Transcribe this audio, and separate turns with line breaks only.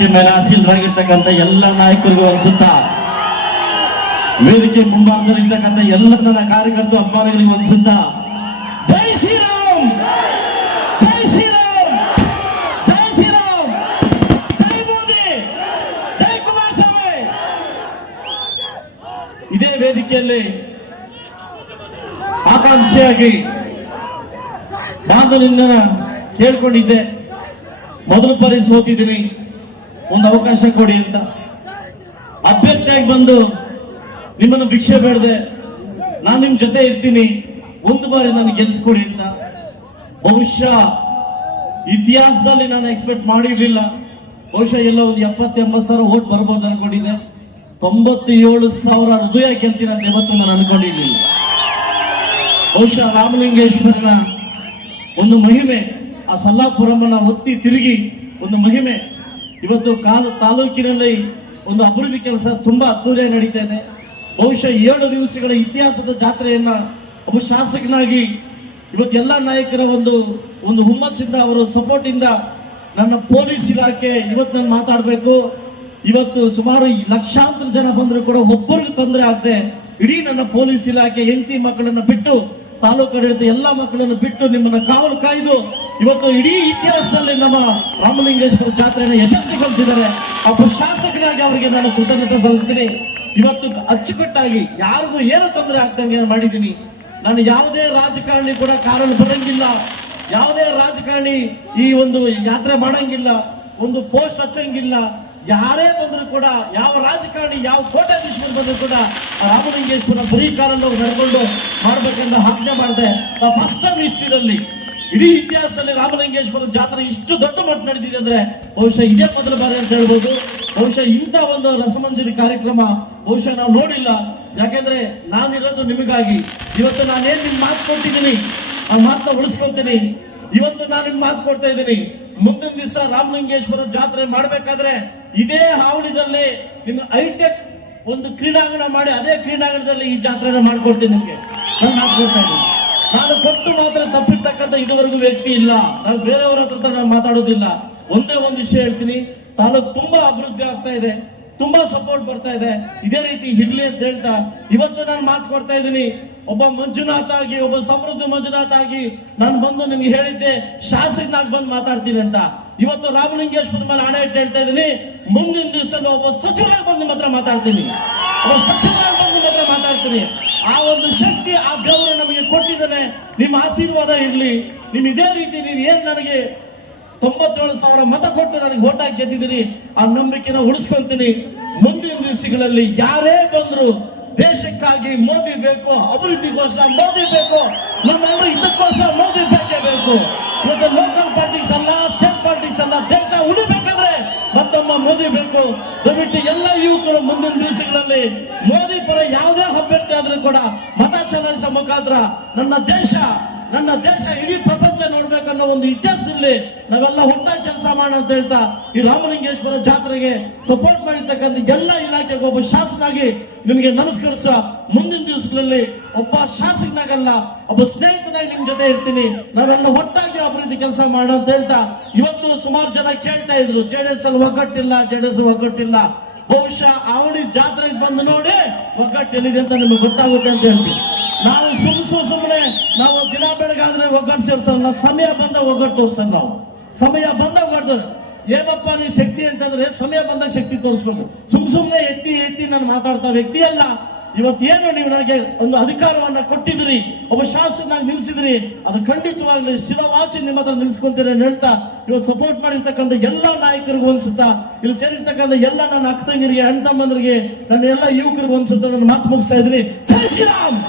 ಮೇಲೆ ಆಸೀನರಾಗಿರ್ತಕ್ಕಂಥ ಎಲ್ಲ ನಾಯಕರಿಗೂ ಅನ್ಸುತ್ತ ವೇದಿಕೆ ಮುಂಭಾಗದಲ್ಲಿರ್ತಕ್ಕಂಥ ಎಲ್ಲ ನನ್ನ ಕಾರ್ಯಕರ್ತರು ಅಭಿಮಾನಿಗಳಿಗೆ ಅನ್ಸುತ್ತ ಜೈ ಶ್ರೀರಾಮ್ ಜೈ ಶ್ರೀರಾಮ್ ಜೈ ಶ್ರೀರಾಮ್ ಜೈ ಮೋದಿ ಜೈ ಕುಮಾರಸ್ವಾಮಿ ಇದೇ ವೇದಿಕೆಯಲ್ಲಿ ಆಕಾಂಕ್ಷೆಯಾಗಿ ನಾನು ನಿನ್ನ ಕೇಳ್ಕೊಂಡಿದ್ದೆ ಮೊದಲು ಪರಿಸೋತಿದ್ದೀನಿ ಒಂದು ಅವಕಾಶ ಕೊಡಿ ಅಂತ ಅಭ್ಯರ್ಥಿಯಾಗಿ ಬಂದು ನಿಮ್ಮನ್ನು ಭಿಕ್ಷೆ ಬೇಡದೆ ನಾನು ನಿಮ್ಮ ಜೊತೆ ಇರ್ತೀನಿ ಒಂದು ಬಾರಿ ನನಗೆ ಗೆಲ್ಸ್ಕೊಡಿ ಅಂತ ಬಹುಶಃ ಇತಿಹಾಸದಲ್ಲಿ ನಾನು ಎಕ್ಸ್ಪೆಕ್ಟ್ ಮಾಡಿರ್ಲಿಲ್ಲ ಬಹುಶಃ ಎಲ್ಲ ಒಂದು ಎಪ್ಪತ್ತು ಎಂಬತ್ತು ಸಾವಿರ ಓಟ್ ಬರ್ಬೋದು ಅನ್ಕೊಂಡಿದ್ದೆ ತೊಂಬತ್ತೇಳು ಸಾವಿರ ಹೃದಯ ಗೆಲ್ತೀನಿ ಅಂತ ನಾನು ಅನ್ಕೊಂಡಿರ್ಲಿಲ್ಲ ಬಹುಶಃ ರಾಮಲಿಂಗೇಶ್ವರನ ಒಂದು ಮಹಿಮೆ ಆ ಸಲ್ಲಾಪುರಮನ ಒತ್ತಿ ತಿರುಗಿ ಒಂದು ಮಹಿಮೆ ಇವತ್ತು ಕಾಲು ತಾಲೂಕಿನಲ್ಲಿ ಒಂದು ಅಭಿವೃದ್ಧಿ ಕೆಲಸ ತುಂಬಾ ಅದ್ದೂರಿಯಾಗಿ ನಡೀತಾ ಇದೆ ಬಹುಶಃ ಏಳು ದಿವಸಗಳ ಇತಿಹಾಸದ ಜಾತ್ರೆಯನ್ನ ಒಬ್ಬ ಶಾಸಕನಾಗಿ ಇವತ್ತು ಎಲ್ಲ ನಾಯಕರ ಒಂದು ಒಂದು ಹುಮ್ಮಸ್ಸಿಂದ ಅವರ ಸಪೋರ್ಟಿಂದ ನನ್ನ ಪೊಲೀಸ್ ಇಲಾಖೆ ಇವತ್ತು ನಾನು ಮಾತಾಡಬೇಕು ಇವತ್ತು ಸುಮಾರು ಲಕ್ಷಾಂತರ ಜನ ಬಂದರೂ ಕೂಡ ಒಬ್ಬರಿಗೂ ತೊಂದರೆ ಆಗದೆ ಇಡೀ ನನ್ನ ಪೊಲೀಸ್ ಇಲಾಖೆ ಹೆಂಡತಿ ಮಕ್ಕಳನ್ನು ಬಿಟ್ಟು ತಾಲೂಕು ಆಡಳಿತ ಎಲ್ಲ ಮಕ್ಕಳನ್ನು ಬಿಟ್ಟು ನಿಮ್ಮನ್ನು ಕಾವಲು ಕಾಯ್ದು ಇವತ್ತು ಇಡೀ ಇತಿಹಾಸದಲ್ಲಿ ನಮ್ಮ ರಾಮಲಿಂಗೇಶ್ವರ ಜಾತ್ರೆಯನ್ನು ಯಶಸ್ವಿಗೊಳಿಸಿದ್ದಾರೆ ಒಬ್ಬ ಶಾಸಕರಾಗಿ ಅವರಿಗೆ ನಾನು ಕೃತಜ್ಞತೆ ಸಲ್ಲಿಸ್ತೀನಿ ಇವತ್ತು ಅಚ್ಚುಕಟ್ಟಾಗಿ ಯಾರಿಗೂ ಏನು ತೊಂದರೆ ಆಗ್ತಂಗೆ ಮಾಡಿದ್ದೀನಿ ನಾನು ಯಾವುದೇ ರಾಜಕಾರಣಿ ಕೂಡ ಕಾರಣ ಬರಂಗಿಲ್ಲ ಯಾವುದೇ ರಾಜಕಾರಣಿ ಈ ಒಂದು ಯಾತ್ರೆ ಮಾಡಂಗಿಲ್ಲ ಒಂದು ಪೋಸ್ಟ್ ಹಚ್ಚಂಗಿಲ್ಲ ಯಾರೇ ಬಂದರೂ ಕೂಡ ಯಾವ ರಾಜಕಾರಣಿ ಯಾವ ಕೋಟ್ಯಾಧೀಶ್ವರ ಬಂದರೂ ಕೂಡ ರಾಮಲಿಂಗೇಶ್ವರ ಬರೀ ಕಾರನ್ನು ನಡ್ಕೊಂಡು ಮಾಡಬೇಕೆಂದು ಆಜ್ಞೆ ಮಾಡಿದೆ ಫಸ್ಟ್ ಟೈಮ್ ಇಷ್ಟದಲ್ಲಿ ಇಡೀ ಇತಿಹಾಸದಲ್ಲಿ ರಾಮಲಿಂಗೇಶ್ವರ ಜಾತ್ರೆ ಇಷ್ಟು ದೊಡ್ಡ ಮಟ್ಟ ನಡೆದಿದೆ ಅಂದ್ರೆ ಬಹುಶಃ ಇದೇ ಮೊದಲ ಬಾರಿ ಅಂತ ಹೇಳ್ಬೋದು ಬಹುಶಃ ಇಂಥ ಒಂದು ರಸಮಂಜರಿ ಕಾರ್ಯಕ್ರಮ ಬಹುಶಃ ನಾವು ನೋಡಿಲ್ಲ ಯಾಕೆಂದ್ರೆ ನಾನಿರೋದು ನಿಮಗಾಗಿ ಇವತ್ತು ನಾನೇನ್ ನಿಮ್ ಮಾತು ಕೊಟ್ಟಿದ್ದೀನಿ ಆ ಮಾತನ್ನ ಉಳಿಸ್ಕೊಳ್ತೀನಿ ಇವತ್ತು ನಾನು ನಿಮ್ ಮಾತು ಕೊಡ್ತಾ ಇದ್ದೀನಿ ಮುಂದಿನ ದಿವಸ ರಾಮಲಿಂಗೇಶ್ವರ ಜಾತ್ರೆ ಮಾಡಬೇಕಾದ್ರೆ ಇದೇ ಹಾವಳಿದಲ್ಲಿ ನಿಮ್ಮ ಐಟೆಕ್ ಒಂದು ಕ್ರೀಡಾಂಗಣ ಮಾಡಿ ಅದೇ ಕ್ರೀಡಾಂಗಣದಲ್ಲಿ ಈ ಜಾತ್ರೆನ ಮಾಡ್ಕೊಡ್ತೀನಿ ನಿಮಗೆ ನಾನು ಮಾತು ಕೊಡ್ತಾ ಇದ್ದೀನಿ ನಾನು ಕೊಟ್ಟು ಮಾತ್ರ ತಪ್ಪಿರ್ತಕ್ಕಂಥ ಇದುವರೆಗೂ ವ್ಯಕ್ತಿ ಇಲ್ಲ ನಾನು ಬೇರೆಯವರ ಹತ್ರ ನಾನು ಮಾತಾಡೋದಿಲ್ಲ ಒಂದೇ ಒಂದು ವಿಷಯ ಹೇಳ್ತೀನಿ ತಾಲೂಕು ತುಂಬಾ ಅಭಿವೃದ್ಧಿ ಆಗ್ತಾ ಇದೆ ತುಂಬಾ ಸಪೋರ್ಟ್ ಬರ್ತಾ ಇದೆ ಇದೇ ರೀತಿ ಇರ್ಲಿ ಅಂತ ಹೇಳ್ತಾ ಇವತ್ತು ನಾನು ಮಾತು ಕೊಡ್ತಾ ಇದ್ದೀನಿ ಒಬ್ಬ ಮಂಜುನಾಥ ಆಗಿ ಒಬ್ಬ ಸಮೃದ್ಧ ಮಂಜುನಾಥ ಆಗಿ ನಾನು ಬಂದು ನಿಮ್ಗೆ ಹೇಳಿದ್ದೆ ಶಾಸಕನಾಗಿ ಬಂದು ಮಾತಾಡ್ತೀನಿ ಅಂತ ಇವತ್ತು ರಾಮಲಿಂಗೇಶ್ವರ ಮೇಲೆ ಹಣ ಇಟ್ಟು ಹೇಳ್ತಾ ಇದ್ದೀನಿ ಮುಂದಿನ ದಿವಸ ಒಬ್ಬ ಸಚಿವರಾಗಿ ಬಂದು ಮಾತ್ರ ಮಾತಾಡ್ತೀನಿ ಒಬ್ಬ ಸಚಿವರಾಗಿ ಬಂದು ಮಾತ್ರ ಮಾತಾಡ್ತೀನಿ ಆ ಒಂದು ಶಕ್ತಿ ಆ ಗೌರವ ನಮಗೆ ನಿಮ್ಮ ಆಶೀರ್ವಾದ ಇರಲಿ ನಿಮ್ಮ ಇದೇ ರೀತಿ ನೀವು ಏನ್ ನನಗೆ ತೊಂಬತ್ತೇಳು ಸಾವಿರ ಮತ ಕೊಟ್ಟು ನನಗೆ ಓಟ್ ಹಾಕಿ ಗೆದ್ದಿದ್ದೀರಿ ಆ ನಂಬಿಕೆನ ಉಳಿಸ್ಕೊಂತೀನಿ ಮುಂದಿನ ದಿವಸಗಳಲ್ಲಿ ಯಾರೇ ಬಂದ್ರು ದೇಶಕ್ಕಾಗಿ ಮೋದಿ ಬೇಕು ಅಭಿವೃದ್ಧಿಗೋಸ್ಕರ ಮೋದಿ ಬೇಕು ನಮ್ಮೆಲ್ಲರೂ ಇದಕ್ಕೋಸ್ಕರ ಮೋದಿ ಬೇಕೇ ಬೇಕು ಇವತ್ತು ಲೋಕಲ್ ಪಾರ್ಟೀಸ್ ಅಲ್ಲ ಸ್ಟೇಟ್ ಪಾರ್ಟೀಸ್ ಅಲ್ಲ ದೇಶ ಉಳಿಬೇಕಾದ್ರೆ ಮತ್ತೊಮ್ಮ ಮೋದಿ ಬೇಕು ದಯವಿಟ್ಟು ಎಲ್ಲ ಯುವಕರು ಮುಂದಿನ ದಿವಸಗಳಲ್ಲಿ ಮೋದಿ ಪರ ಕೂಡ ಮತ ಚಲಾಯಿಸುವ ಮುಖಾಂತರ ನನ್ನ ದೇಶ ನನ್ನ ದೇಶ ಇಡೀ ಪ್ರಪಂಚ ನೋಡ್ಬೇಕನ್ನೋ ಒಂದು ಇತಿಹಾಸದಲ್ಲಿ ನಾವೆಲ್ಲ ಒಟ್ಟಾಗಿ ಕೆಲಸ ಮಾಡೋಣ ಅಂತ ಹೇಳ್ತಾ ಈ ರಾಮಲಿಂಗೇಶ್ವರ ಜಾತ್ರೆಗೆ ಸಪೋರ್ಟ್ ಮಾಡಿರ್ತಕ್ಕಂಥ ಎಲ್ಲ ಇಲಾಖೆಗೆ ಒಬ್ಬ ಶಾಸಕಾಗಿ ನಿಮಗೆ ನಮಸ್ಕರಿಸುವ ಮುಂದಿನ ದಿವಸಗಳಲ್ಲಿ ಒಬ್ಬ ಶಾಸಕನಾಗಲ್ಲ ಒಬ್ಬ ಸ್ನೇಹಿತನಾಗಿ ನಿಮ್ ಜೊತೆ ಇರ್ತೀನಿ ನಾವೆಲ್ಲ ಒಟ್ಟಾಗಿ ಅಭಿವೃದ್ಧಿ ಕೆಲಸ ಮಾಡೋಣ ಅಂತ ಹೇಳ್ತಾ ಇವತ್ತು ಸುಮಾರು ಜನ ಕೇಳ್ತಾ ಇದ್ರು ಜೆಡಿಎಸ್ ಅಲ್ಲಿ ಒಗ್ಗಟ್ಟಿಲ್ಲ ಜೆಡಿಎಸ್ ಒಗ್ಗಟ್ಟಿಲ್ಲ ಬಹುಶಃ ಅವಳಿ ಜಾತ್ರೆಗೆ ಬಂದು ನೋಡಿ ಏನಿದೆ ಅಂತ ನಿಮ್ಗೆ ಗೊತ್ತಾಗುತ್ತೆ ಅಂತ ಹೇಳ್ತೀವಿ ನಾವು ಸುಮ್ ಸುಮ್ಮನೆ ನಾವು ದಿನ ಬೆಳಗಾದ್ರೆ ಒಗ್ಗಟ್ಟು ಸೇರ್ಸಲ್ಲ ಸಮಯ ಬಂದ ಒಗ್ಗಟ್ಟು ತೋರಿಸಲ್ಲ ನಾವು ಸಮಯ ಬಂದ ಒಗ್ಗಟ್ಟು ಏನಪ್ಪ ನೀ ಶಕ್ತಿ ಅಂತಂದ್ರೆ ಸಮಯ ಬಂದ ಶಕ್ತಿ ತೋರಿಸ್ಬೇಕು ಸುಮ್ ಸುಮ್ಮನೆ ಎತ್ತಿ ಎತ್ತಿ ನಾನು ಮಾತಾಡ್ತಾ ವ್ಯಕ್ತಿ ಅಲ್ಲ ಇವತ್ತೇನು ನೀವು ನನಗೆ ಒಂದು ಅಧಿಕಾರವನ್ನ ಕೊಟ್ಟಿದ್ರಿ ಒಬ್ಬ ಶಾಸಕನಾಗಿ ನಿಲ್ಸಿದ್ರಿ ಅದು ಖಂಡಿತವಾಗ್ಲಿ ಶಿವವಾಚಿ ನಿಮ್ಮ ಹತ್ರ ನಿಲ್ಸ್ಕೊಂತೀರಿ ಹೇಳ್ತಾ ಇವತ್ತು ಸಪೋರ್ಟ್ ಮಾಡಿರ್ತಕ್ಕಂಥ ಎಲ್ಲ ನಾಯಕರಿಗೂ ಅನ್ಸುತ್ತಾ ಇಲ್ಲಿ ಸೇರಿರ್ತಕ್ಕಂಥ ಎಲ್ಲ ನನ್ನ ಅಕ್ಕ ತಂಗಿರಿಗೆ ಅಣ್ಣ ತಮ್ಮಂದ್ರಿಗೆ ನನ್ನ ಎಲ್ಲ ಯುವಕರಿಗೂ ಅನ್ಸುತ್ತಾ ನನ್ನ ಮಾತು ಮುಗಿಸ್ತಾ ಇದ್ರಿ ಜೈ ಶ್ರೀರಾಮ್